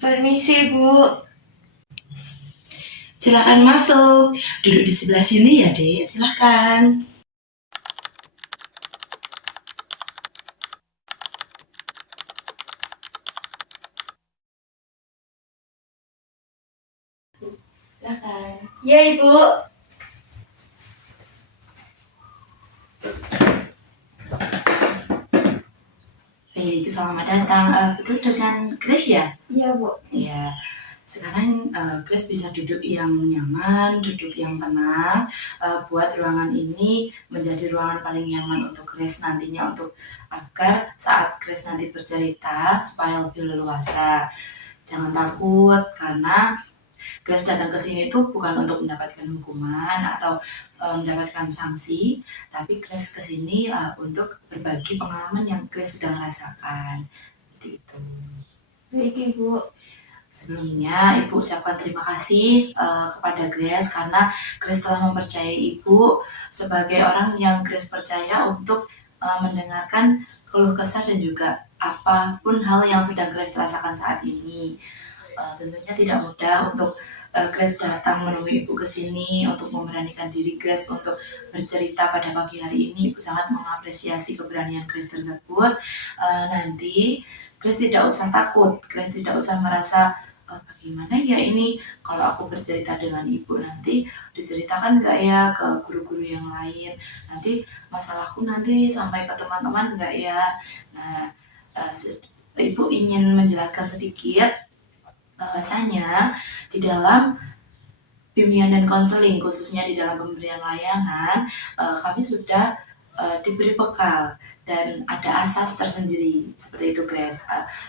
Permisi, Bu. Silakan masuk. Duduk di sebelah sini ya, Dek. Silakan. Silakan. Ya, Ibu. Baik, selamat datang. Betul dengan Grace ya? Iya, Bu. Iya. Sekarang Grace bisa duduk yang nyaman, duduk yang tenang. Buat ruangan ini menjadi ruangan paling nyaman untuk Grace nantinya, untuk agar saat Grace nanti bercerita supaya lebih leluasa. Jangan takut, karena Grace datang ke sini tuh bukan untuk mendapatkan hukuman atau mendapatkan sanksi, tapi Grace ke sini untuk berbagi pengalaman yang Grace sedang rasakan. Seperti itu. Baik, Ibu. Sebelumnya, Ibu ucapkan terima kasih kepada Grace karena Grace telah mempercayai Ibu sebagai orang yang Grace percaya untuk mendengarkan keluh kesah dan juga apapun hal yang sedang Grace rasakan saat ini. Tentunya tidak mudah untuk Grace datang menemui Ibu ke sini untuk memberanikan diri Grace untuk bercerita pada pagi hari ini. Ibu sangat mengapresiasi keberanian Grace tersebut. Nanti Grace tidak usah takut, Grace tidak usah merasa bagaimana ya ini kalau aku bercerita dengan Ibu, nanti diceritakan nggak ya ke guru-guru yang lain, nanti masalahku nanti sampai ke teman-teman nggak ya. Nah, Ibu ingin menjelaskan sedikit bahwasanya di dalam bimbingan dan konseling, khususnya di dalam pemberian layanan, kami sudah diberi bekal dan ada asas tersendiri seperti itu, Grace.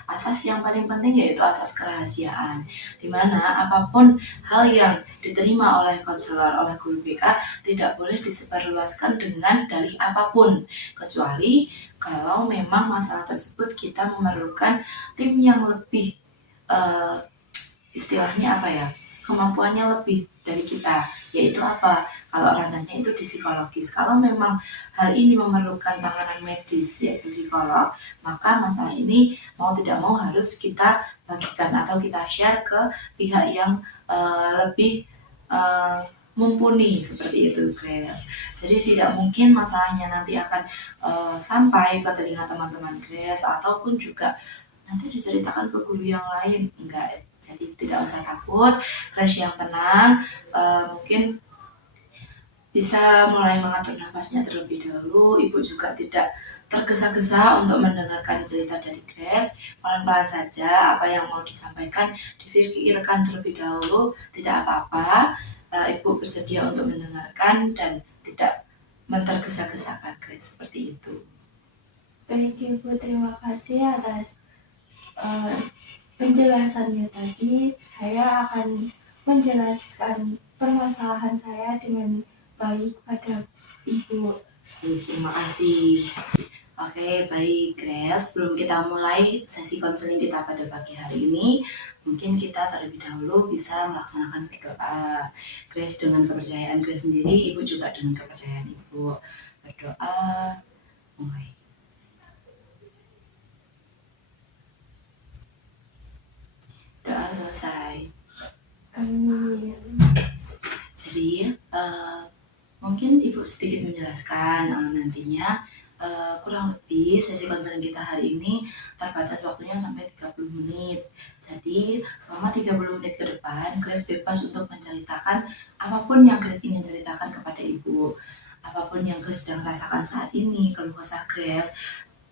Asas yang paling penting yaitu asas kerahasiaan, dimana apapun hal yang diterima oleh konselor, oleh guru BK tidak boleh disebarluaskan dengan dalih apapun, kecuali kalau memang masalah tersebut kita memerlukan tim yang lebih istilahnya apa ya, kemampuannya lebih dari kita, yaitu apa, kalau ranahnya itu di psikologis. Kalau memang hal ini memerlukan tanganan medis yaitu psikolog, maka masalah ini mau tidak mau harus kita bagikan atau kita share ke pihak yang lebih mumpuni, seperti itu, Grace. Jadi tidak mungkin masalahnya nanti akan sampai ke telinga teman-teman Grace ataupun juga nanti diceritakan ke guru yang lain, enggak. Jadi tidak usah takut, Grace yang tenang. Mungkin bisa mulai mengatur nafasnya terlebih dahulu. Ibu juga tidak tergesa-gesa untuk mendengarkan cerita dari Grace. Pelan-pelan saja, apa yang mau disampaikan dipikirkan terlebih dahulu, tidak apa-apa. Ibu bersedia untuk mendengarkan dan tidak mentergesa-gesakan Grace, seperti itu. Baik, Ibu. Terima kasih atas penjelasannya tadi. Saya akan menjelaskan permasalahan saya dengan baik pada Ibu. Terima kasih. Oke, baik, Grace. Sebelum kita mulai sesi konseling kita pada pagi hari ini, mungkin kita terlebih dahulu bisa melaksanakan berdoa. Grace dengan kepercayaan Grace sendiri, Ibu juga dengan kepercayaan Ibu. Berdoa, mulai. Doa selesai. Amin. Jadi, mungkin Ibu sedikit menjelaskan nantinya kurang lebih sesi konseling kita hari ini terbatas waktunya sampai 30 menit. Jadi selama 30 menit ke depan, Grace bebas untuk menceritakan apapun yang Grace ingin ceritakan kepada Ibu. Apapun yang Grace sedang rasakan saat ini, keluh kesah Grace,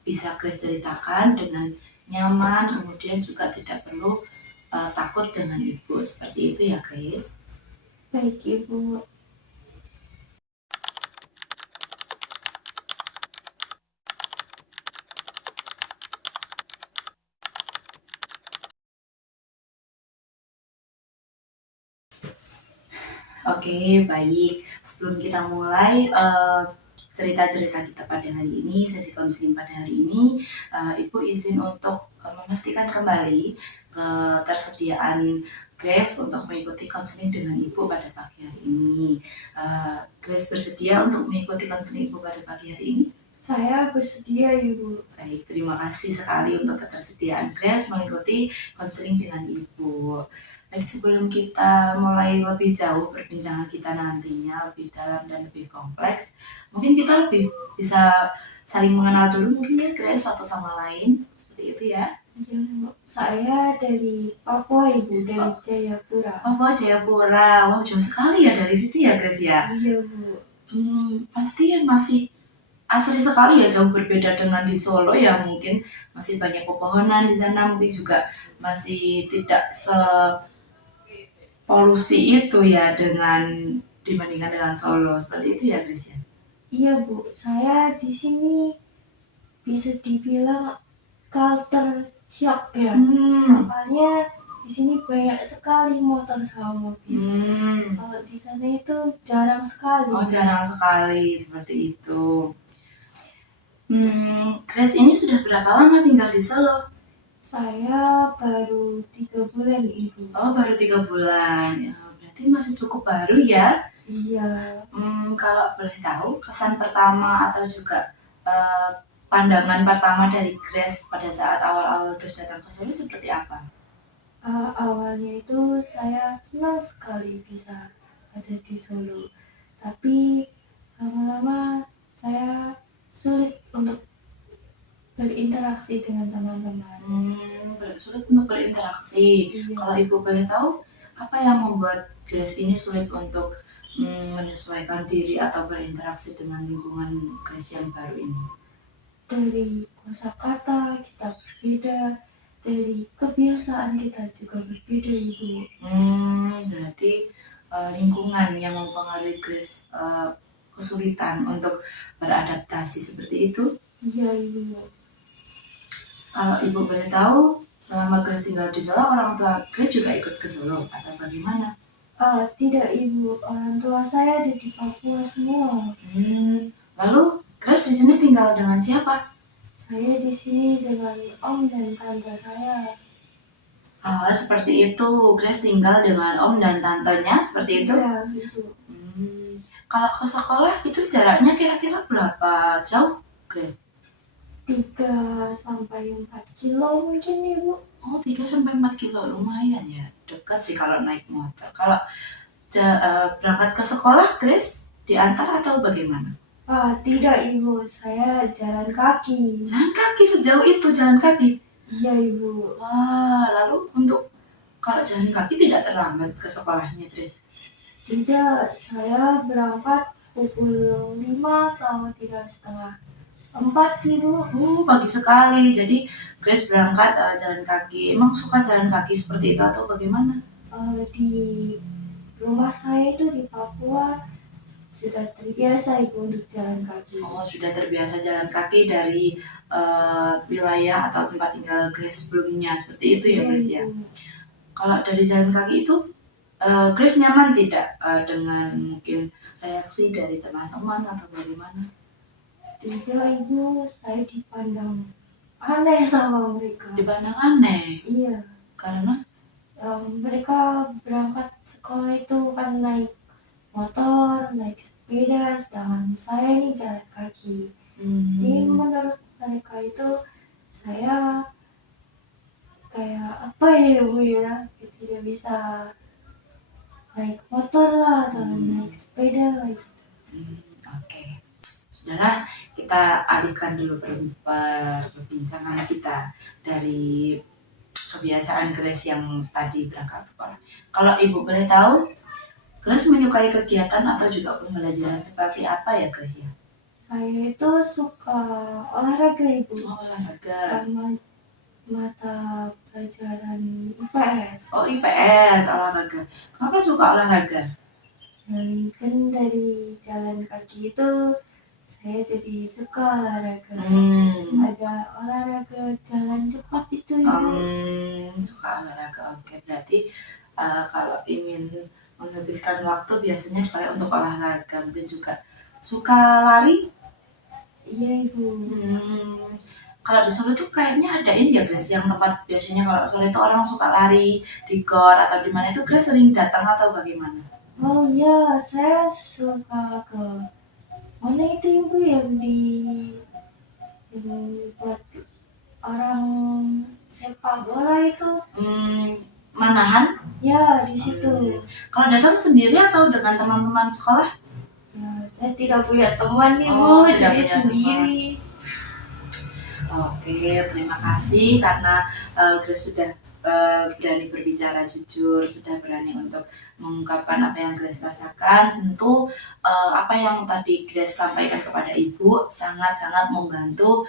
bisa Grace ceritakan dengan nyaman, kemudian juga tidak perlu takut dengan Ibu. Seperti itu ya, Grace. Baik, Ibu. Oke, baik. Sebelum kita mulai cerita-cerita kita pada hari ini, sesi konseling pada hari ini, Ibu izin untuk memastikan kembali ketersediaan Grace untuk mengikuti konseling dengan Ibu pada pagi hari ini. Grace bersedia untuk mengikuti konseling Ibu pada pagi hari ini? Saya bersedia, Ibu. Baik, terima kasih sekali untuk ketersediaan Grace mengikuti konseling dengan Ibu. Baik, sebelum kita mulai lebih jauh perbincangan kita nantinya, lebih dalam dan lebih kompleks, mungkin kita lebih bisa saling mengenal dulu mungkin ya Grace satu sama lain, seperti itu ya. Iya, Bu. Saya dari Papua, Ibu, dari Jayapura. Oh, Jayapura, wow jauh sekali ya dari situ ya Grace ya. Iya, Bu. Pasti masih asri sekali ya, jauh berbeda dengan di Solo ya, mungkin masih banyak pepohonan di sana, mungkin juga masih tidak sepolusi itu ya dengan dibandingkan dengan Solo, seperti itu ya Grace ya. Iya, Bu. Saya di sini bisa dibilang culture shock ya. Soalnya di sini banyak sekali motor sama mobil. Kalau di sana itu jarang sekali. Oh, jarang sekali seperti itu. Grace ini sudah berapa lama tinggal di Solo? Saya baru 3 bulan, Ibu. Oh, baru 3 bulan. Ya, berarti masih cukup baru ya. Iya. Kalau boleh tahu kesan pertama atau juga pandangan pertama dari Grace pada saat awal-awal Grace datang ke Solo seperti apa? Awalnya itu saya senang sekali bisa ada di Solo. Tapi lama-lama saya sulit untuk berinteraksi dengan teman-teman. Sulit untuk berinteraksi. Iya. Kalau Ibu boleh tahu, apa yang membuat Grace ini sulit untuk menyesuaikan diri atau berinteraksi dengan lingkungan Grace yang baru ini? Dari kosakata kita berbeda, dari kebiasaan kita juga berbeda, Ibu. Berarti lingkungan yang mempengaruhi Grace kesulitan untuk beradaptasi seperti itu? Iya, Ibu. Kalau Ibu boleh tahu, selama Grace tinggal di Solo, orang tua Grace juga ikut ke Solo atau bagaimana? Tidak, Ibu. Orang tua saya ada di Papua semua. Lalu Grace di sini tinggal dengan siapa? Saya di sini dengan om dan tante saya. Seperti itu. Grace tinggal dengan om dan tantenya seperti itu? Iya, Ibu. Kalau ke sekolah itu jaraknya kira-kira berapa jauh, Grace? 3-4 kilo mungkin, Ibu. Oh, 3-4 kilo, lumayan ya. Dekat sih kalau naik motor. Kalau berangkat ke sekolah, Grace diantar atau bagaimana? Tidak, Ibu. Saya jalan kaki. Jalan kaki, sejauh itu jalan kaki? Iya, Ibu. Lalu untuk kalau jalan kaki tidak terlambat ke sekolahnya, Grace? Tidak, saya berangkat pukul 5 atau 3:30, Ibu. Pagi sekali. Jadi Grace berangkat jalan kaki. Emang suka jalan kaki seperti itu atau bagaimana? Di rumah saya itu di Papua sudah terbiasa, Ibu, untuk jalan kaki. Oh, sudah terbiasa jalan kaki dari wilayah atau tempat tinggal Grace sebelumnya. Seperti itu ya, Grace ya? Kalau dari jalan kaki itu, Grace nyaman tidak dengan mungkin reaksi dari teman-teman atau bagaimana? Tidak, Ibu. Saya dipandang aneh sama mereka. Dipandang aneh? Iya. Karena? Mereka berangkat sekolah itu kan naik motor, naik sepeda, sedangkan saya ini jalan kaki. Jadi menurut mereka itu saya kayak apa ya, Bu ya, tidak bisa naik motor lah atau naik sepeda lah gitu. Oke. Sudahlah, kita alihkan dulu perbincangan kita dari kebiasaan Grace yang tadi berangkat sekolah. Kalau Ibu boleh tahu, Grace menyukai kegiatan atau juga pembelajaran seperti apa ya, Grace ya? Saya itu suka olahraga, Ibu. Olahraga. Sama mata pelajaran IPS. IPS, olahraga. Kenapa suka olahraga? Kan dari jalan kaki itu saya jadi suka olahraga. Ada olahraga jalan cepat itu, Ibu. Suka olahraga. Oke, berarti kalau ingin menghabiskan waktu biasanya kayak untuk olahraga, mungkin juga suka lari? Iya, Ibu. Kalau di Solo itu kayaknya ada ini ya, Grace, yang tempat biasanya kalau Solo itu orang suka lari di gor atau di mana itu, Grace sering datang atau bagaimana? Oh iya, saya suka ke mana itu, Ibu, yang di buat orang sepak bola itu. Manahan? Ya, di situ. Kalau datang sendiri atau dengan teman-teman sekolah? Ya, saya tidak punya teman nih, Oh, Bu, tidak jadi punya sendiri. Oke, terima kasih karena Grace sudah berani berbicara jujur, sudah berani untuk mengungkapkan apa yang Grace rasakan. Tentu apa yang tadi Grace sampaikan kepada Ibu sangat-sangat membantu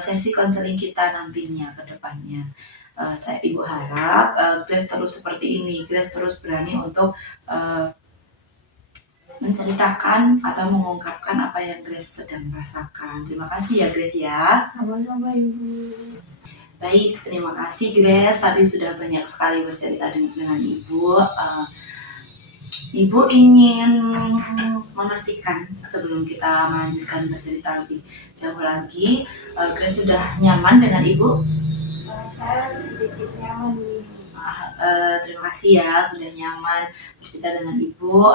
sesi konseling kita nantinya ke depannya. Ibu harap Grace terus seperti ini, Grace terus berani untuk menceritakan atau mengungkapkan apa yang Grace sedang rasakan. Terima kasih ya Grace ya. Sama-sama, Ibu. Baik, terima kasih Grace. Tadi sudah banyak sekali bercerita dengan Ibu. Ibu ingin memastikan sebelum kita melanjutkan bercerita lebih jauh lagi, Grace sudah nyaman dengan Ibu? Saya sedikit nyaman nih. Terima kasih ya sudah nyaman bercerita dengan Ibu.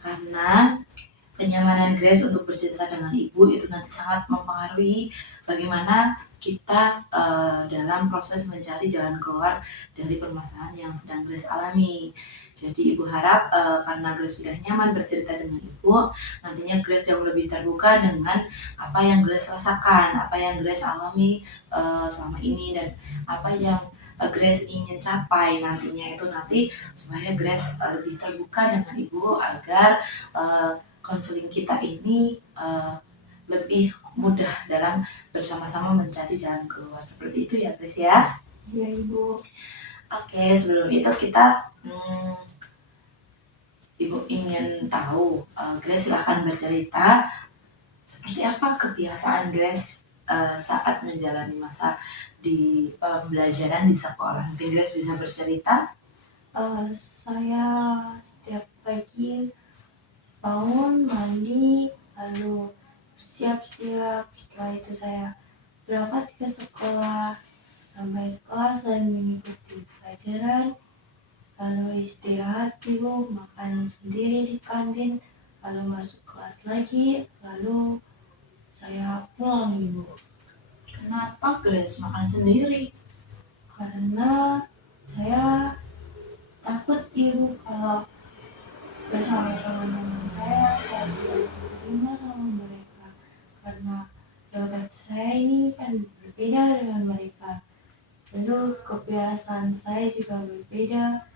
Karena kenyamanan Grace untuk bercerita dengan Ibu itu nanti sangat mempengaruhi bagaimana kita dalam proses mencari jalan keluar dari permasalahan yang sedang Grace alami. Jadi Ibu harap karena Grace sudah nyaman bercerita dengan Ibu, nantinya Grace jauh lebih terbuka dengan apa yang Grace rasakan, apa yang Grace alami selama ini, dan apa yang Grace ingin capai nantinya itu nanti supaya Grace lebih terbuka dengan Ibu agar konseling kita ini lebih mudah dalam bersama-sama mencari jalan keluar. Seperti itu ya Grace ya? Iya, Ibu. Oke, sebelum itu kita Ibu ingin tahu, Grace silahkan bercerita seperti apa kebiasaan Grace saat menjalani masa di pembelajaran di sekolah. Mungkin Grace bisa bercerita? Saya setiap pagi bangun, mandi, lalu siap-siap. Setelah itu saya berangkat ke sekolah. Sampai sekolah saya mengikuti pelajaran, lalu istirahat dulu, makan sendiri di kantin, lalu masuk kelas lagi, lalu saya pulang, Ibu. Kenapa Grace makan sendiri? Karena saya takut, Ibu, kalau bersama teman-teman saya tidak diterima sama mereka. Karena logat saya ini kan berbeda dengan mereka. Tentu kebiasaan saya juga berbeda.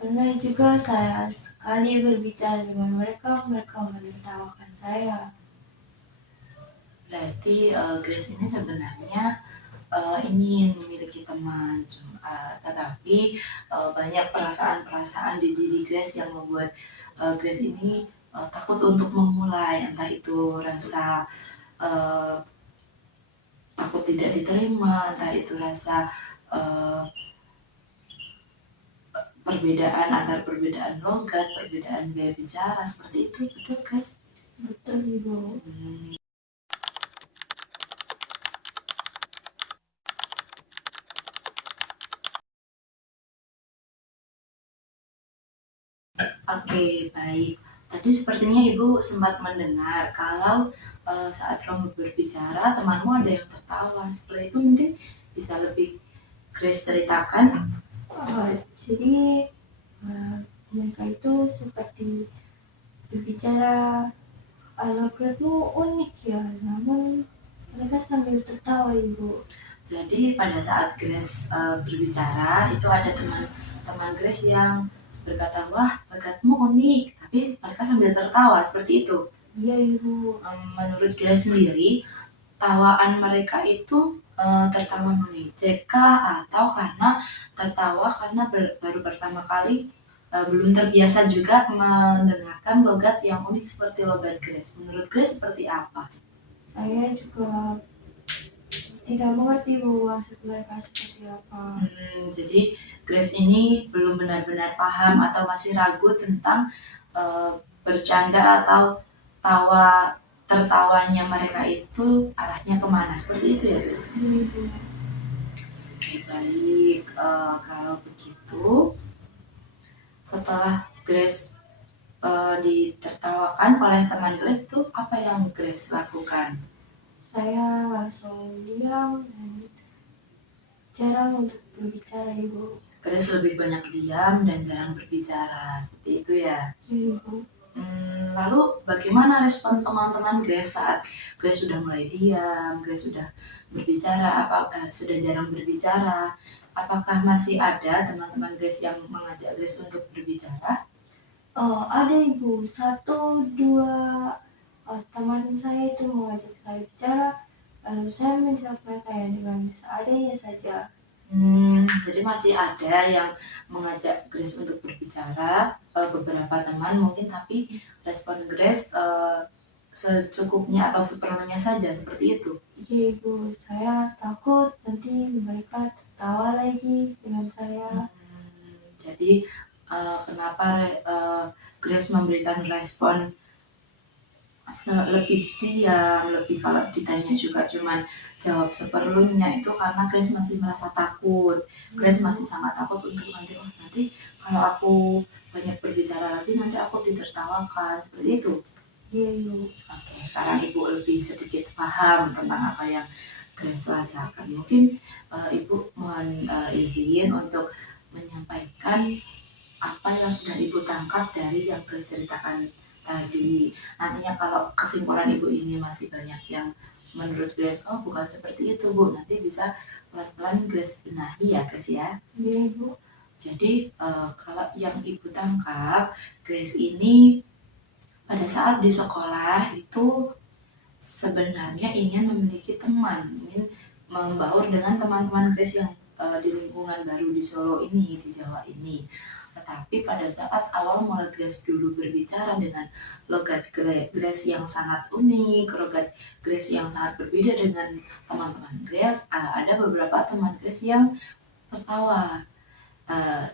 Karena juga saya sekali berbicara dengan mereka, mereka menertawakan saya. Berarti Grace ini sebenarnya ingin memiliki teman, tetapi banyak perasaan-perasaan di diri Grace yang membuat Grace ini takut untuk memulai, entah itu rasa takut tidak diterima, entah itu rasa perbedaan antar perbedaan logat, perbedaan gaya bicara, seperti itu, betul Grace? Betul, Ibu. Oke, baik. Tadi sepertinya Ibu sempat mendengar kalau saat kamu berbicara temanmu ada yang tertawa. Seperti itu mungkin bisa lebih Grace ceritakan. Jadi mereka itu seperti berbicara, logatmu unik ya, namun mereka sambil tertawa, Ibu. Jadi pada saat Grace berbicara itu ada teman-teman Grace yang berkata, wah logatmu unik, tapi mereka sambil tertawa, seperti itu. Iya, Ibu. Menurut Grace sendiri, tawaan mereka itu tertawa mengejek kah, atau karena tertawa karena baru pertama kali belum terbiasa juga mendengarkan logat yang unik seperti logat Grace. Menurut Grace seperti apa? Saya juga tidak mengerti, Bu, maksud mereka seperti apa. Jadi Grace ini belum benar-benar paham atau masih ragu tentang bercanda atau tertawanya mereka itu arahnya kemana, seperti itu ya Grace? Oke, baik. Kalau begitu, setelah Grace ditertawakan oleh teman Grace itu apa yang Grace lakukan? saya langsung diam dan jarang untuk berbicara Ibu. Grace lebih banyak diam dan jarang berbicara, seperti itu ya. Iya Ibu. Lalu bagaimana respon teman-teman Grace saat Grace sudah mulai diam, Grace sudah berbicara, sudah jarang berbicara? Apakah masih ada teman-teman Grace yang mengajak Grace untuk berbicara? Oh, ada Ibu, 1-2 teman saya itu mengajak saya bicara, lalu saya menjawab mereka ya dengan seadanya saja. Jadi masih ada yang mengajak Grace untuk berbicara, beberapa teman mungkin, tapi respon Grace secukupnya atau seperlunya saja, seperti itu. Iya Ibu, saya takut nanti mereka tertawa lagi dengan saya. Jadi kenapa Grace memberikan respon lebih diam, lebih kalau ditanya juga cuman jawab seperlunya, itu karena Grace masih merasa takut. Grace masih sangat takut untuk nanti kalau aku banyak berbicara lagi nanti aku ditertawakan, seperti itu. Iya Ibu. Oke, sekarang Ibu lebih sedikit paham tentang apa yang Grace rasakan. Mungkin Ibu mohon izin untuk menyampaikan apa yang sudah Ibu tangkap dari yang Grace ceritakan tadi. Nantinya kalau kesimpulan Ibu ini masih banyak yang menurut Grace, oh bukan seperti itu Bu, nanti bisa pelan-pelan Grace benahi ya Grace ya. Iya Ibu. Jadi kalau yang Ibu tangkap, Grace ini pada saat di sekolah itu sebenarnya ingin memiliki teman, ingin membaur dengan teman-teman Grace yang di lingkungan baru di Solo ini, di Jawa ini. Tetapi pada saat awal mula Grace dulu berbicara dengan logat Grace yang sangat unik, logat Grace yang sangat berbeda dengan teman-teman Grace, ada beberapa teman Grace yang tertawa.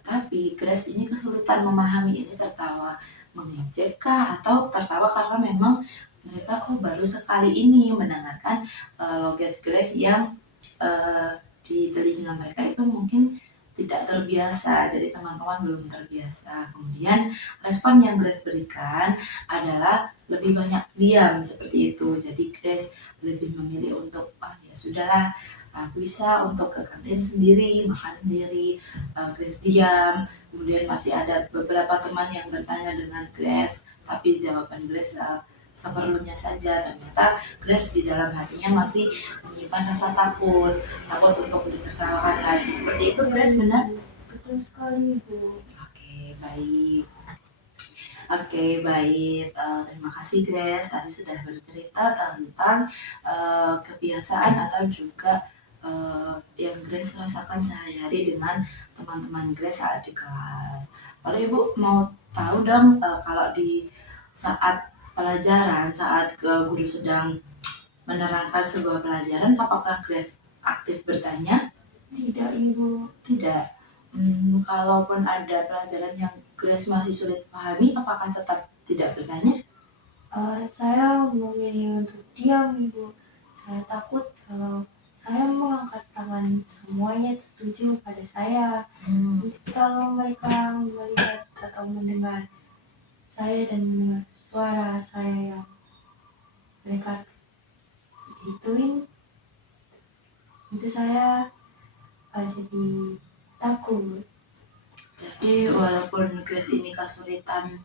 Tapi Grace ini kesulitan memahami ini tertawa mengejek kah atau tertawa karena memang mereka baru sekali ini mendengarkan logat Grace yang di telinga mereka itu mungkin tidak terbiasa, jadi teman-teman belum terbiasa. Kemudian respon yang Grace berikan adalah lebih banyak diam, seperti itu. Jadi Grace lebih memilih untuk ya sudahlah, aku bisa untuk ke kantin sendiri, makan sendiri. Grace diam. Kemudian masih ada beberapa teman yang bertanya dengan Grace, tapi jawaban Grace seperlunya saja. Ternyata Grace di dalam hatinya masih menyimpan rasa takut untuk ditertawakan lagi. Seperti itu Grace, benar? Betul sekali Ibu. Oke, baik. Terima kasih Grace. Tadi sudah bercerita tentang kebiasaan atau juga yang Grace rasakan sehari-hari dengan teman-teman Grace saat di kelas. Lalu Ibu mau tahu dong, kalau di saat pelajaran, saat guru sedang menerangkan sebuah pelajaran, apakah Grace aktif bertanya? Tidak Ibu. Tidak. Kalaupun ada pelajaran yang Grace masih sulit pahami, apakah tetap tidak bertanya? Saya memilih untuk diam Ibu. Saya takut kalau saya mengangkat tangan semuanya tertuju pada saya. Kalau mereka melihat atau mendengar saya dan mendengar suara saya yang mereka gituin, itu saya jadi takut. Jadi walaupun Grace ini kesulitan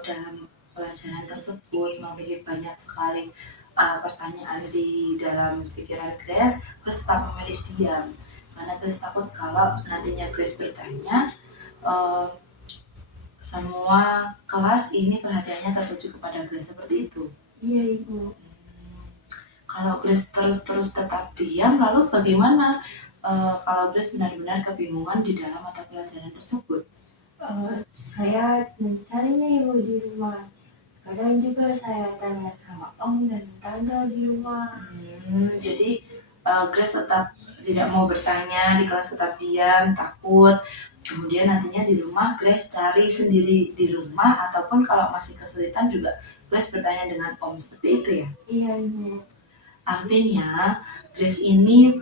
dalam pelajaran tersebut, memiliki banyak sekali pertanyaan di dalam pikiran Grace tetap memilih diam. Karena Grace takut kalau nantinya Grace bertanya, semua kelas ini perhatiannya tertuju kepada Grace, seperti itu. Iya Ibu. Kalau Grace terus tetap diam, lalu bagaimana kalau Grace benar-benar kebingungan di dalam mata pelajaran tersebut? Saya mencarinya Ibu di rumah. Kadang juga saya tanya sama om dan tante di rumah. Jadi Grace tetap tidak mau bertanya, di kelas tetap diam, takut. Kemudian nantinya di rumah Grace cari sendiri di rumah, ataupun kalau masih kesulitan juga Grace bertanya dengan om, seperti itu ya? Iya Ibu. Artinya Grace ini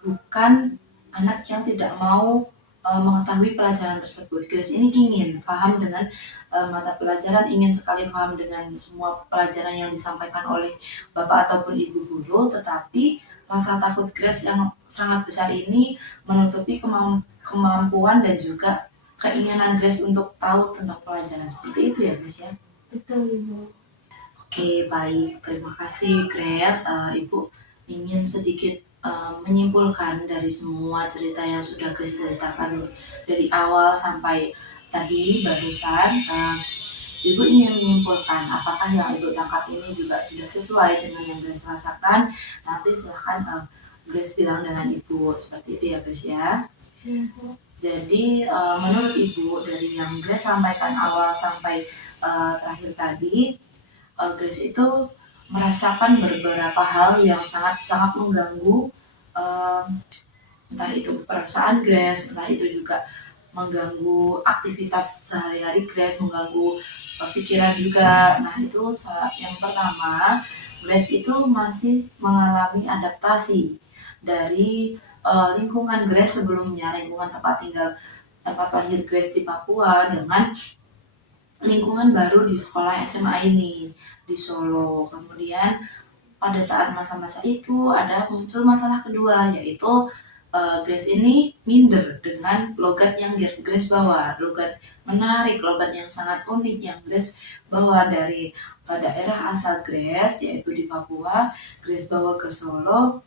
bukan anak yang tidak mau mengetahui pelajaran tersebut. Grace ini ingin paham dengan mata pelajaran, ingin sekali paham dengan semua pelajaran yang disampaikan oleh Bapak ataupun Ibu guru, tetapi rasa takut Grace yang sangat besar ini menutupi kemampuan dan juga keinginan Grace untuk tahu tentang pelajaran. Seperti itu ya Grace ya? Betul Ibu. Oke, baik. Terima kasih Grace. Ibu ingin sedikit menyimpulkan dari semua cerita yang sudah Grace ceritakan dari awal sampai tadi barusan. Ibu ingin menyimpulkan apakah yang Ibu tangkap ini juga sudah sesuai dengan yang Grace rasakan. Nanti silahkan Grace bilang dengan Ibu. Seperti itu ya Grace ya. Ibu. Jadi menurut Ibu dari yang Grace sampaikan awal sampai terakhir tadi, Grace itu merasakan beberapa hal yang sangat mengganggu, entah itu perasaan Grace, entah itu juga mengganggu aktivitas sehari-hari Grace, mengganggu pikiran juga. Nah itu yang pertama, Grace itu masih mengalami adaptasi dari lingkungan Grace sebelumnya, lingkungan tempat lahir Grace di Papua dengan lingkungan baru di sekolah SMA ini di Solo. Kemudian pada saat masa-masa itu ada muncul masalah kedua, yaitu Grace ini minder dengan logat yang Grace bawa, logat menarik, logat yang sangat unik yang Grace bawa dari daerah asal Grace, yaitu di Papua. Grace bawa ke Solo.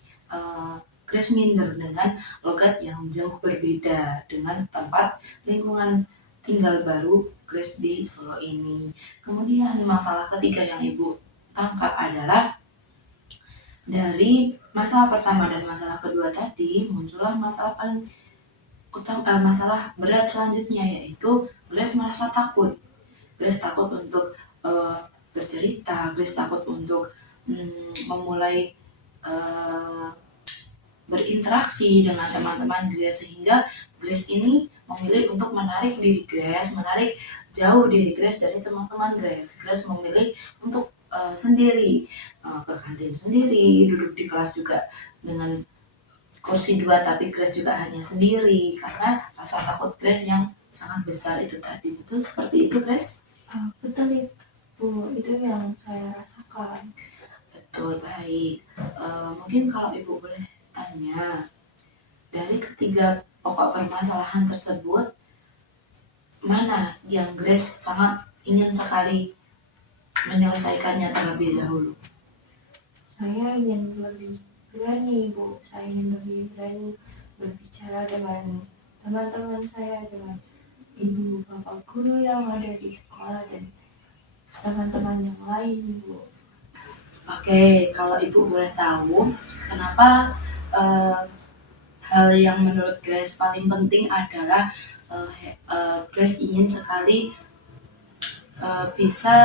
Grace minder dengan logat yang jauh berbeda dengan tempat lingkungan tinggal baru Grace di Solo ini. Kemudian masalah ketiga yang Ibu tangkap adalah dari masalah pertama dan masalah kedua tadi muncullah masalah paling masalah berat selanjutnya, yaitu Grace merasa takut. Grace takut untuk bercerita, Grace takut untuk memulai berinteraksi dengan teman-teman Grace, sehingga Grace ini memilih untuk menarik diri Grace, menarik jauh diri Grace dari teman-teman Grace. Grace memilih untuk sendiri, ke kantin sendiri, duduk di kelas juga dengan kursi 2, tapi Grace juga hanya sendiri karena rasa takut Grace yang sangat besar itu tadi. Betul seperti itu Grace? Betul Ibu, itu yang saya rasakan. Betul, baik. Mungkin kalau Ibu boleh tanya, dari ketiga pokok permasalahan tersebut, mana yang Grace sangat ingin sekali menyelesaikannya terlebih dahulu? Saya ingin lebih berani Ibu, saya ingin lebih berani berbicara dengan teman-teman saya, dengan ibu bapak guru yang ada di sekolah dan teman-teman yang lain Ibu. Oke, kalau Ibu boleh tahu, kenapa hal yang menurut Grace paling penting adalah Grace ingin sekali bisa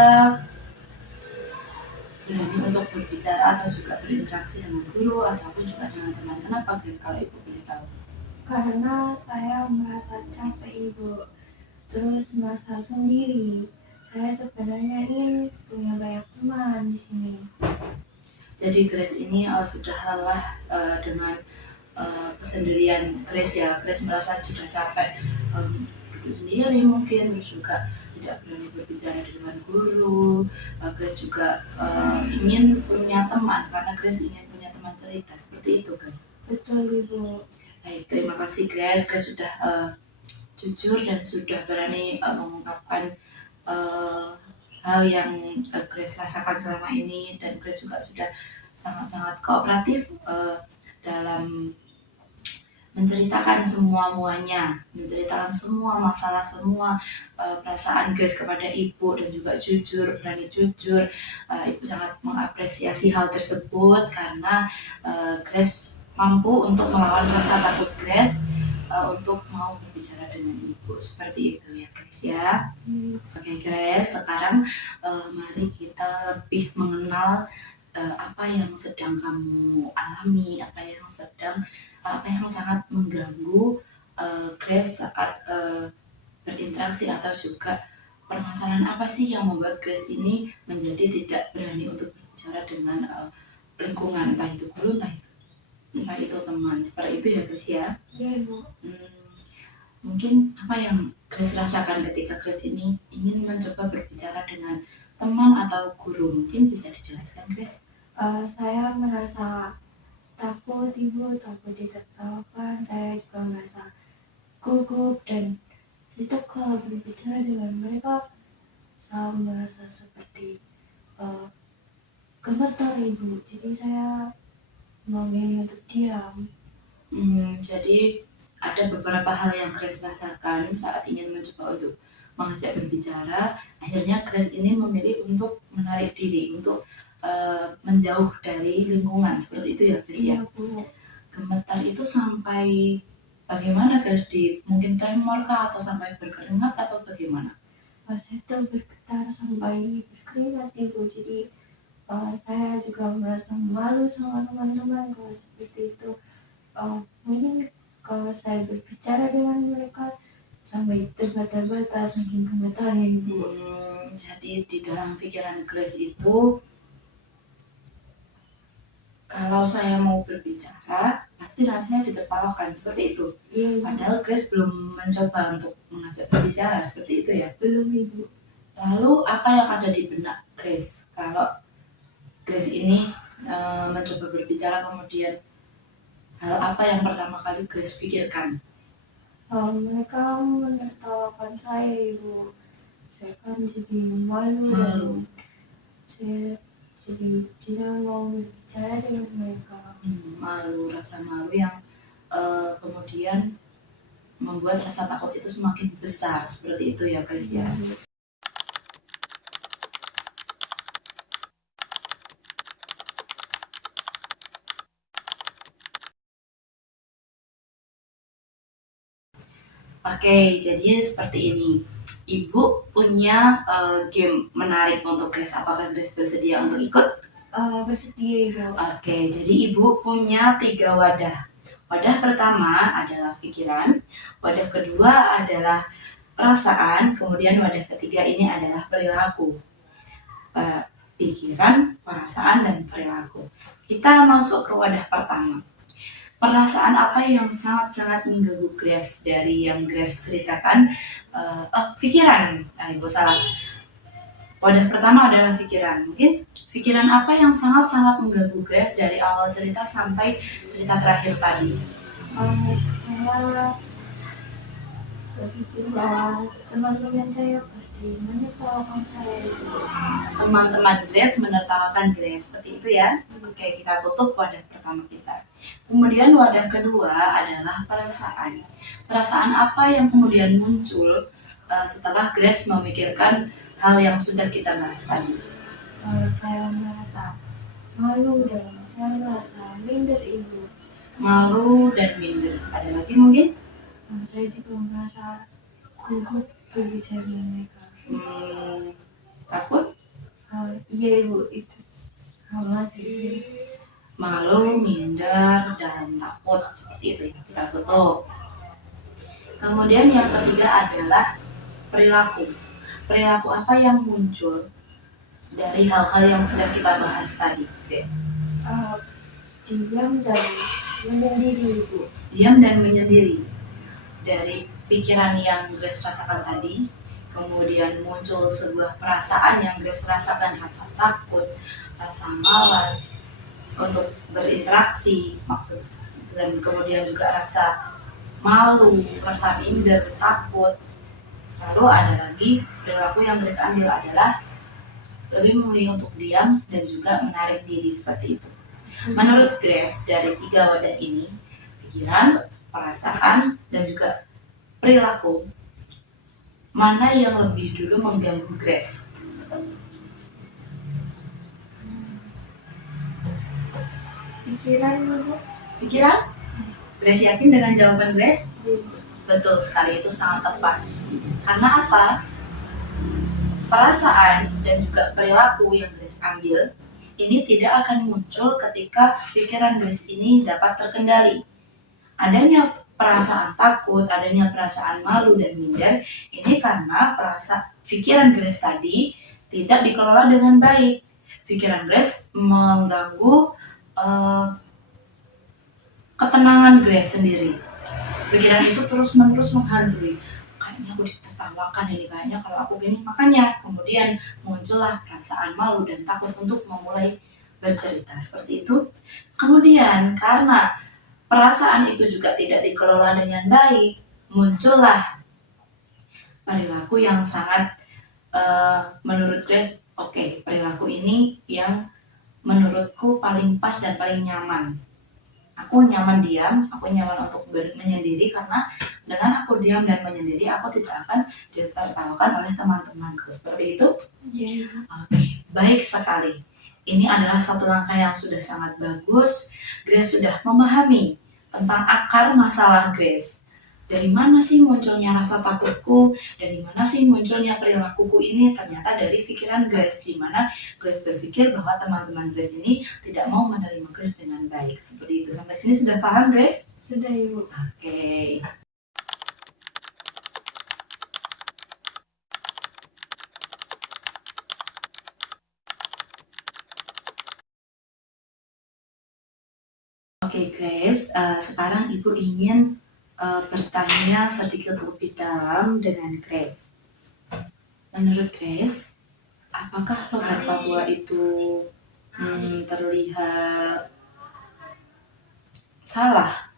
berani untuk berbicara atau juga berinteraksi dengan guru ataupun juga dengan teman. Kenapa Grace, kalau Ibu boleh tahu? Karena saya merasa capek Ibu, terus merasa sendiri. Saya sebenarnya ingin punya banyak teman di sini. Jadi Grace ini sudah lelah dengan kesendirian Grace ya. Grace merasa sudah capek duduk sendiri mungkin, terus juga tidak berani berbicara dengan guru. Grace juga ingin punya teman karena Grace ingin punya teman cerita. Seperti itu Grace. Betul Ibu. Baik, terima kasih Grace. Grace sudah jujur dan sudah berani mengungkapkan hal yang Grace rasakan selama ini, dan Grace juga sudah sangat-sangat kooperatif dalam menceritakan muanya, menceritakan semua masalah, semua perasaan Grace kepada Ibu, dan juga jujur, berani jujur. Ibu sangat mengapresiasi hal tersebut karena Grace mampu untuk melawan rasa takut Grace untuk mau berbicara dengan Ibu. Seperti itu ya Grace ya. Oke Grace, sekarang mari kita lebih mengenal apa yang sedang kamu alami, apa yang sangat mengganggu Grace saat berinteraksi, atau juga permasalahan apa sih yang membuat Grace ini menjadi tidak berani untuk berbicara dengan lingkungan, entah itu guru, entah itu teman. Seperti itu ya Grace ya. Iya Ibu. Mungkin apa yang Grace rasakan ketika Grace ini ingin mencoba berbicara dengan teman atau guru? Mungkin bisa dijelaskan, Grace? Saya merasa takut ibu, takut ditertawakan. Saya juga merasa gugup dan itu kalau berbicara dengan mereka saya merasa seperti gemetar ibu. Jadi saya memilih untuk diam. Jadi ada beberapa hal yang Grace rasakan saat ingin mencoba untuk mengajak berbicara. Akhirnya Grace ini memilih untuk menarik diri, untuk menjauh dari lingkungan. Seperti itu ya, Grace ya? Iya bu. Gemetar itu sampai bagaimana, Grace? Mungkin tremor kah atau sampai berkeringat atau bagaimana? Saya itu bergetar sampai berkeringat ibu. Jadi saya juga merasa malu sama teman-teman kalau seperti itu. Mungkin kalau saya berbicara dengan mereka sampai terbata-bata saking gemetarnya ibu. Jadi di dalam pikiran Grace itu, kalau saya mau berbicara pasti nanti saya ditertawakan, seperti itu. Iya. Padahal Grace belum mencoba untuk mengajak berbicara, seperti itu ya? Belum ibu. Lalu apa yang ada di benak Grace kalau Grace ini mencoba berbicara, kemudian hal apa yang pertama kali Grace pikirkan? Mereka menertawakan saya ibu. Saya kan jadi malu. Dan saya jadi tidak mau berbicara dengan mereka. Malu, rasa malu yang kemudian membuat rasa takut itu semakin besar, seperti itu ya guys ya. Oke, jadi seperti ini. Ibu punya game menarik untuk Grace. Apakah Grace bersedia untuk ikut? Bersedia ibu. Oke, jadi ibu punya 3 wadah. Wadah pertama adalah pikiran, wadah kedua adalah perasaan, kemudian wadah ketiga ini adalah perilaku. Pikiran, perasaan, dan perilaku. Kita masuk ke wadah pertama. Perasaan apa yang sangat-sangat mengganggu Grace dari yang Grace ceritakan? Pikiran. Nah, ibu salah. Wadah pertama adalah pikiran. Mungkin pikiran apa yang sangat-sangat mengganggu Grace dari awal cerita sampai cerita terakhir tadi? Saya berpikir bahwa teman-teman saya pasti menertawakan saya. Teman-teman Grace menertawakan Grace, seperti itu ya. Oke, kita tutup wadah pertama kita. Kemudian wadah kedua adalah perasaan. Perasaan apa yang kemudian muncul setelah Grace memikirkan hal yang sudah kita bahas tadi? Saya merasa malu dan saya merasa minder ibu. Malu dan minder. Ada lagi mungkin? Saya juga merasa gugup berbicara dengan mereka. Takut? Iya ibu, itu sama sih. Malu, minder, dan takut, seperti itu ya. Kita tutup. Kemudian yang ketiga adalah perilaku. Perilaku apa yang muncul dari hal-hal yang sudah kita bahas tadi, Grace? Diam dan menyendiri ibu. Diam dan menyendiri. Dari pikiran yang Grace rasakan tadi, kemudian muncul sebuah perasaan yang Grace rasakan, rasa takut, rasa malas untuk berinteraksi, maksud, dan kemudian juga rasa malu, rasa minder, takut. Lalu ada lagi perilaku yang Grace ambil adalah lebih memilih untuk diam dan juga menarik diri, seperti itu. Menurut Grace, dari 3 wadah ini, pikiran, perasaan, dan juga perilaku, mana yang lebih dulu mengganggu Grace? Pikiran ibu. Pikiran? Grace yakin dengan jawaban Grace? Ibu. Betul sekali, itu sangat tepat. Karena apa? Perasaan dan juga perilaku yang Grace ambil ini tidak akan muncul ketika pikiran Grace ini dapat terkendali. Adanya perasaan takut, adanya perasaan malu dan minder, ini karena pikiran Grace tadi tidak dikelola dengan baik. Pikiran Grace mengganggu ketenangan Grace sendiri. pikiran itu terus-menerus menghantui. Kayaknya aku ditertawakan ini, kayaknya kalau aku gini. Makanya kemudian muncullah perasaan malu dan takut untuk memulai bercerita seperti itu. Kemudian karena perasaan itu juga tidak dikelola dengan baik, muncullah perilaku yang sangat menurut Grace, oke, perilaku ini yang menurutku paling pas dan paling nyaman. Aku nyaman diam, aku nyaman untuk menyendiri, karena dengan aku diam dan menyendiri, aku tidak akan ditertawakan oleh teman-temanku. Seperti itu? Iya. Oke, baik sekali. Ini adalah satu langkah yang sudah sangat bagus. Grace sudah memahami tentang akar masalah Grace. Dari mana sih munculnya rasa takutku? Dari mana sih munculnya perilakuku ini? Ternyata dari pikiran Grace, di mana Grace berpikir bahwa teman-teman Grace ini tidak mau menerima Grace dengan baik. Seperti itu. Sampai sini sudah paham, Grace? Sudah, Ibu. Oke. Oke, Grace, sekarang Ibu ingin bertanya sedikit lebih dalam dengan Grace. Menurut Grace, apakah logat Papua itu terlihat salah?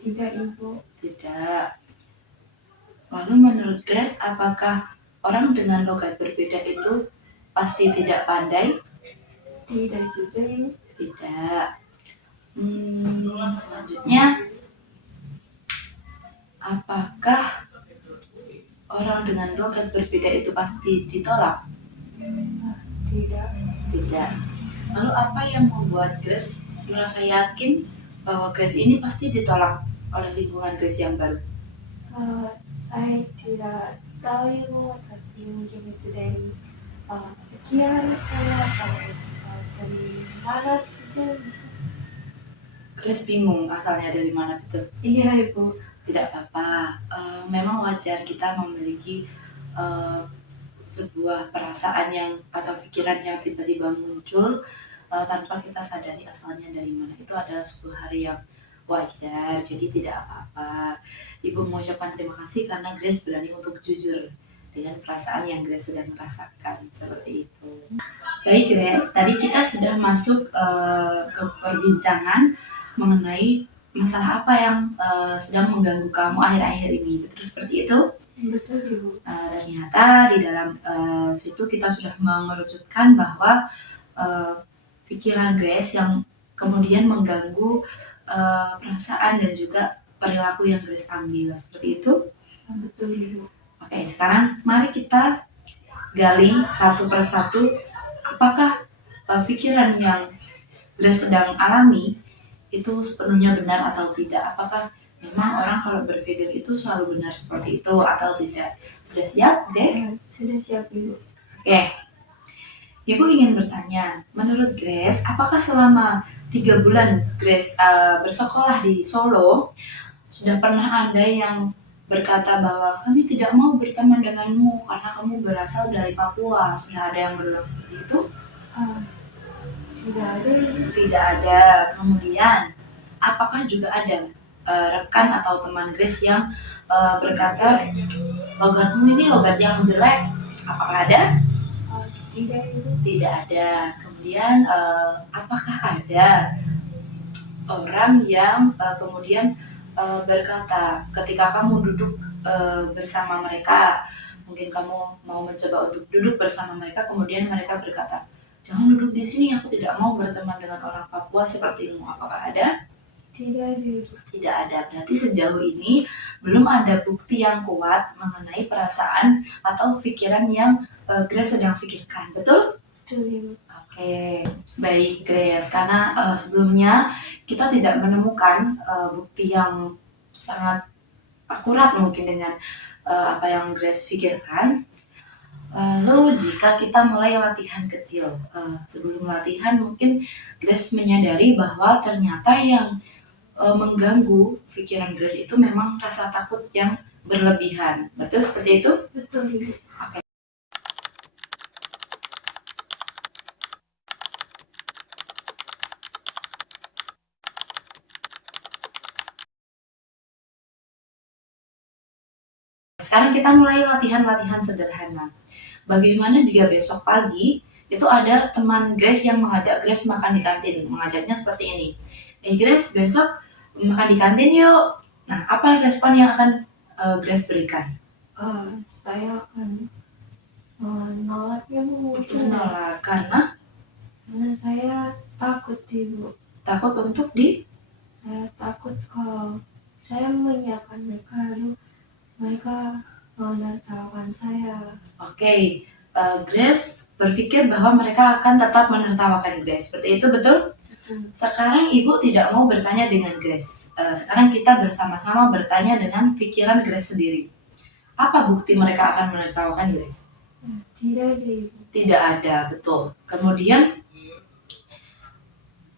Tidak, Ibu. Tidak. Lalu menurut Grace, apakah orang dengan logat berbeda itu pasti tidak pandai? Tidak juga, Ibu. Tidak. Selanjutnya, apakah orang dengan logat berbeda itu pasti ditolak? Tidak. Tidak. Lalu apa yang membuat Grace merasa yakin bahwa Grace ini pasti ditolak oleh lingkungan Grace yang baru? Saya tidak tahu, Ibu, tapi mungkin itu dari pikiran saya atau dari mana saja bisa. Grace bingung asalnya dari mana gitu. Iya, Ibu. Tidak apa-apa. Memang wajar kita memiliki sebuah perasaan yang atau pikiran yang tiba-tiba muncul tanpa kita sadari asalnya dari mana. Itu adalah sebuah hari yang wajar, jadi tidak apa-apa. Ibu mengucapkan terima kasih karena Grace berani untuk jujur dengan perasaan yang Grace sedang rasakan, seperti itu. Baik Grace, tadi kita sudah masuk ke perbincangan mengenai masalah apa yang sedang mengganggu kamu akhir-akhir ini. Betul seperti itu? Betul, Ibu. Ternyata di dalam situ kita sudah mengerucutkan bahwa pikiran Grace yang kemudian mengganggu perasaan dan juga perilaku yang Grace ambil. Seperti itu? Betul, Ibu. Oke, sekarang mari kita gali satu persatu apakah pikiran yang Grace sedang alami itu sepenuhnya benar atau tidak. Apakah memang orang kalau berpikir itu selalu benar seperti itu atau tidak. Sudah siap, Grace? Sudah siap, Ibu. Oke. Ibu ingin bertanya, menurut Grace, apakah selama 3 bulan Grace bersekolah di Solo, sudah pernah ada yang berkata bahwa kami tidak mau berteman denganmu karena kamu berasal dari Papua? Sudah ada yang berulang seperti itu? Tidak ada, Ibu. Tidak ada. Kemudian, apakah juga ada rekan atau teman Grace yang berkata, logatmu ini logat yang jelek? Apakah ada? Tidak, Ibu. Tidak ada. Kemudian, apakah ada orang yang kemudian berkata ketika kamu duduk bersama mereka, mungkin kamu mau mencoba untuk duduk bersama mereka, kemudian mereka berkata, jangan duduk di sini, aku tidak mau berteman dengan orang Papua sepertimu. Apakah ada? Tidak ada. Tidak ada. Berarti sejauh ini belum ada bukti yang kuat mengenai perasaan atau pikiran yang Grace sedang pikirkan. Betul? Betul. Oke, baik Grace. Karena sebelumnya kita tidak menemukan bukti yang sangat akurat mungkin dengan apa yang Grace pikirkan. Lalu jika kita mulai latihan kecil, sebelum latihan mungkin Grace menyadari bahwa ternyata yang mengganggu pikiran Grace itu memang rasa takut yang berlebihan. Betul seperti itu? Betul. Oke. sekarang kita mulai latihan-latihan sederhana. Bagaimana jika besok pagi itu ada teman Grace yang mengajak Grace makan di kantin, mengajaknya seperti ini. Grace, besok makan di kantin yuk. Nah, apa respon yang akan Grace berikan? Saya akan menolaknya mungkin. Menolak karena saya takut Ibu. Takut untuk Saya takut kalau saya mengiyakan mereka lalu mereka menertawakan saya. Oke, Grace berpikir bahwa mereka akan tetap menertawakan Grace. Seperti itu, betul? Sekarang Ibu tidak mau bertanya dengan Grace. Sekarang kita bersama-sama bertanya dengan pikiran Grace sendiri. Apa bukti mereka akan menertawakan Grace? Tidak ada, Ibu. Tidak ada, betul. Kemudian,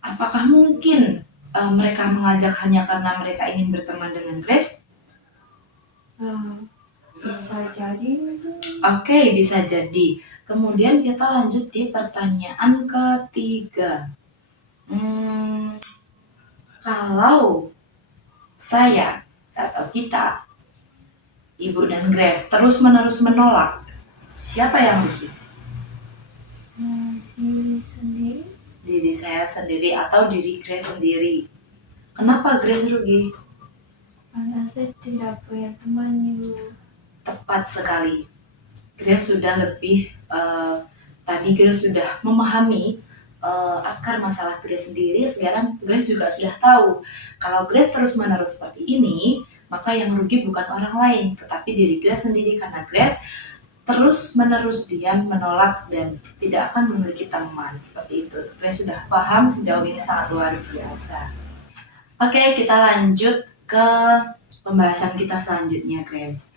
apakah mungkin mereka mengajak hanya karena mereka ingin berteman dengan Grace? Bisa jadi mungkin. Oke, bisa jadi. Kemudian kita lanjut di pertanyaan ketiga. Kalau saya atau kita, Ibu dan Grace, terus-menerus menolak, siapa yang rugi? Diri sendiri. Diri saya sendiri atau diri Grace sendiri. Kenapa Grace rugi? Karena saya tidak punya teman, Ibu. Tepat sekali. Grace sudah lebih, tadi Grace sudah memahami akar masalah Grace sendiri. Sekarang Grace juga sudah tahu kalau Grace terus-menerus seperti ini, maka yang rugi bukan orang lain, tetapi diri Grace sendiri, karena Grace terus-menerus diam, menolak, dan tidak akan memiliki teman. Seperti itu. Grace sudah paham sejauh ini, sangat luar biasa. Oke, kita lanjut ke pembahasan kita selanjutnya, Grace.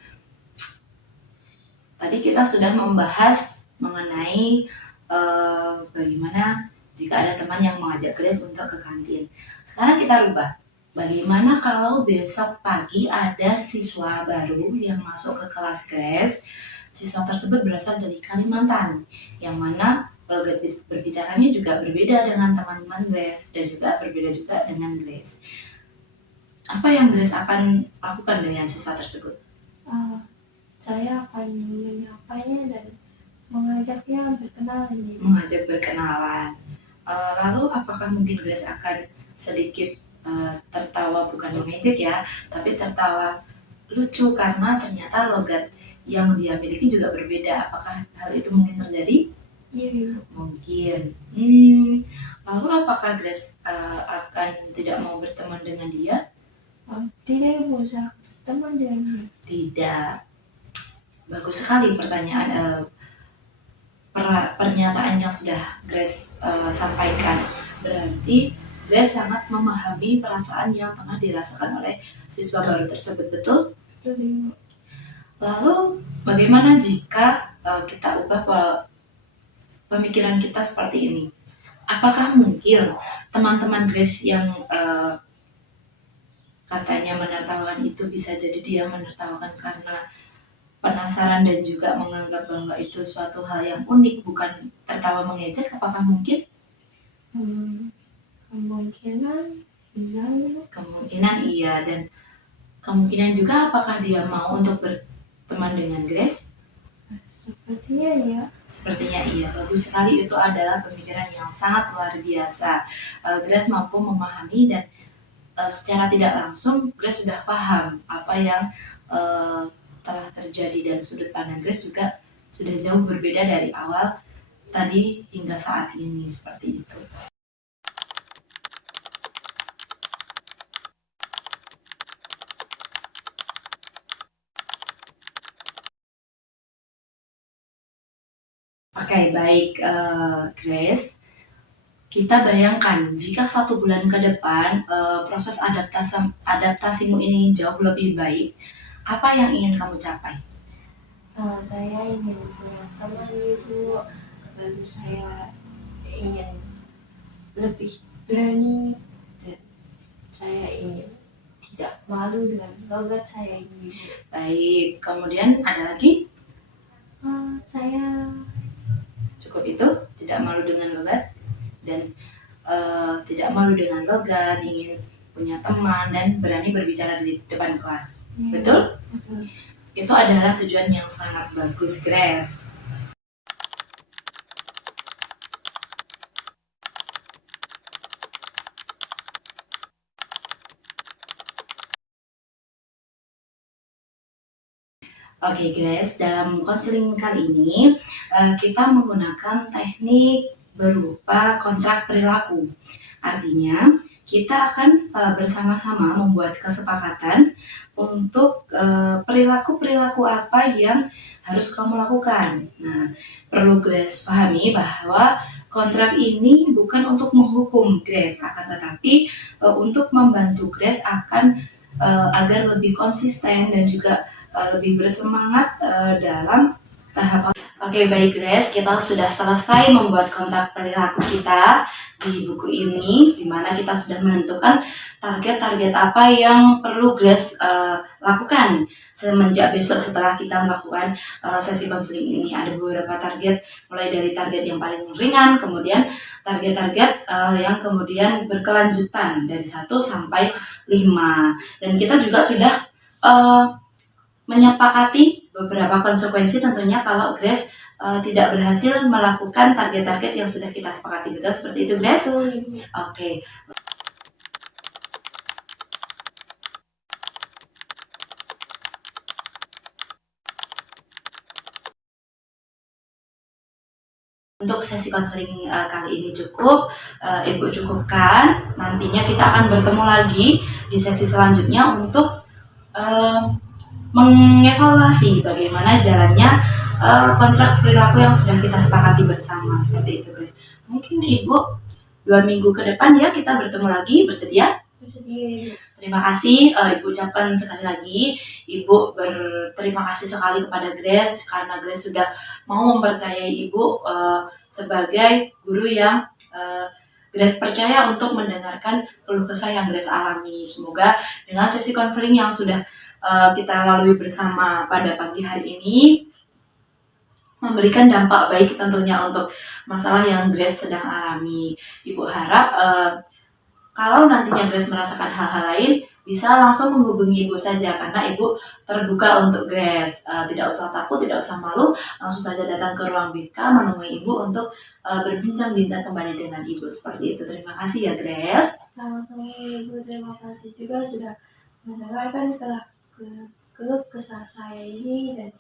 Tadi kita sudah membahas mengenai bagaimana jika ada teman yang mengajak Grace untuk ke kantin. Sekarang kita rubah. Bagaimana kalau besok pagi ada siswa baru yang masuk ke kelas Grace? Siswa tersebut berasal dari Kalimantan, yang mana logat berbicaranya juga berbeda dengan teman-teman Grace dan juga berbeda juga dengan Grace. Apa yang Grace akan lakukan dengan siswa tersebut? Saya akan menyapanya dan mengajaknya berkenalan. Mengajak berkenalan. Lalu apakah mungkin Grace akan sedikit tertawa, bukan mengejek ya, tapi tertawa lucu karena ternyata logat yang dia miliki juga berbeda. Apakah hal itu mungkin terjadi? Iya. Mungkin. Lalu apakah Grace akan tidak mau berteman dengan dia? Tidak, Ibu. Saya berteman dengan dia. Tidak. Bagus sekali pertanyaan, pernyataan yang sudah Grace sampaikan. Berarti Grace sangat memahami perasaan yang tengah dirasakan oleh siswa baru tersebut, betul? Betul, Ibu. Lalu bagaimana jika kita ubah pemikiran kita seperti ini? Apakah mungkin teman-teman Grace yang katanya menertawakan itu bisa jadi dia menertawakan karena penasaran dan juga menganggap bahwa itu suatu hal yang unik, bukan tertawa mengejek? Apakah mungkin? Kemungkinan iya. Kemungkinan iya, dan kemungkinan juga apakah dia mau untuk berteman dengan Grace? Sepertinya iya. Sepertinya iya. Bagus sekali, itu adalah pemikiran yang sangat luar biasa. Grace mampu memahami dan secara tidak langsung Grace sudah paham apa yang telah terjadi, dan sudut pandang Grace juga sudah jauh berbeda dari awal tadi hingga saat ini, seperti itu. Oke, baik, Grace. Kita bayangkan jika 1 bulan ke depan proses adaptasimu ini jauh lebih baik, apa yang ingin kamu capai? Saya ingin punya teman, Ibu. Lalu saya ingin lebih berani dan saya ingin tidak malu dengan logat saya ini. Baik, kemudian ada lagi? Saya cukup itu, tidak malu dengan logat dan tidak malu dengan logat, ingin punya teman dan berani berbicara di depan kelas. Iya. Betul? Betul. Itu adalah tujuan yang sangat bagus, Grace. Oke, Grace, dalam konseling kali ini kita menggunakan teknik berupa kontrak perilaku. Artinya, kita akan bersama-sama membuat kesepakatan untuk perilaku-perilaku apa yang harus kamu lakukan. Nah, perlu Grace pahami bahwa kontrak ini bukan untuk menghukum Grace, akan tetapi untuk membantu Grace akan agar lebih konsisten dan juga lebih bersemangat dalam tahap. Oke, baik Grace, kita sudah selesai membuat kontrak perilaku kita di buku ini, di mana kita sudah menentukan target-target apa yang perlu Grace lakukan semenjak besok setelah kita melakukan sesi konseling ini. Ada beberapa target, mulai dari target yang paling ringan, kemudian target-target yang kemudian berkelanjutan dari 1 sampai 5. Dan kita juga sudah menyepakati beberapa konsekuensi tentunya kalau Grace tidak berhasil melakukan target-target yang sudah kita sepakati. Betul seperti itu, Grace? Oke. Untuk sesi konseling kali ini cukup, Ibu cukupkan. Nantinya kita akan bertemu lagi di sesi selanjutnya untuk mengevaluasi bagaimana jalannya kontrak perilaku yang sudah kita sepakati bersama, seperti itu, Grace. Mungkin Ibu 2 minggu ke depan ya kita bertemu lagi, bersedia? Bersedia. Terima kasih, Ibu ucapkan sekali lagi, Ibu berterima kasih sekali kepada Grace karena Grace sudah mau mempercayai Ibu sebagai guru yang Grace percaya untuk mendengarkan keluh kesah yang Grace alami. Semoga dengan sesi konseling yang sudah kita lalui bersama pada pagi hari ini memberikan dampak baik tentunya untuk masalah yang Grace sedang alami. Ibu harap kalau nantinya Grace merasakan hal-hal lain, bisa langsung menghubungi Ibu saja karena Ibu terbuka untuk Grace. Tidak usah takut, tidak usah malu, langsung saja datang ke ruang BK menemui Ibu untuk berbincang-bincang kembali dengan Ibu. Seperti itu. Terima kasih ya, Grace. Sama-sama Ibu, terima kasih juga sudah mendengarkan keluh kesah saya ini, dan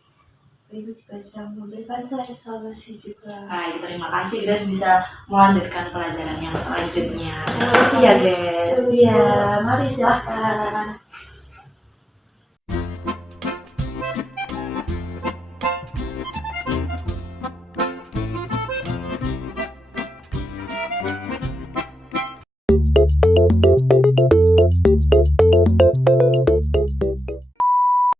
Ibu juga sudah memberikan saya solusi juga. Baik, terima kasih Grace bisa melanjutkan pelajaran yang selanjutnya. Terima kasih ya Grace. Iya, mari silahkan.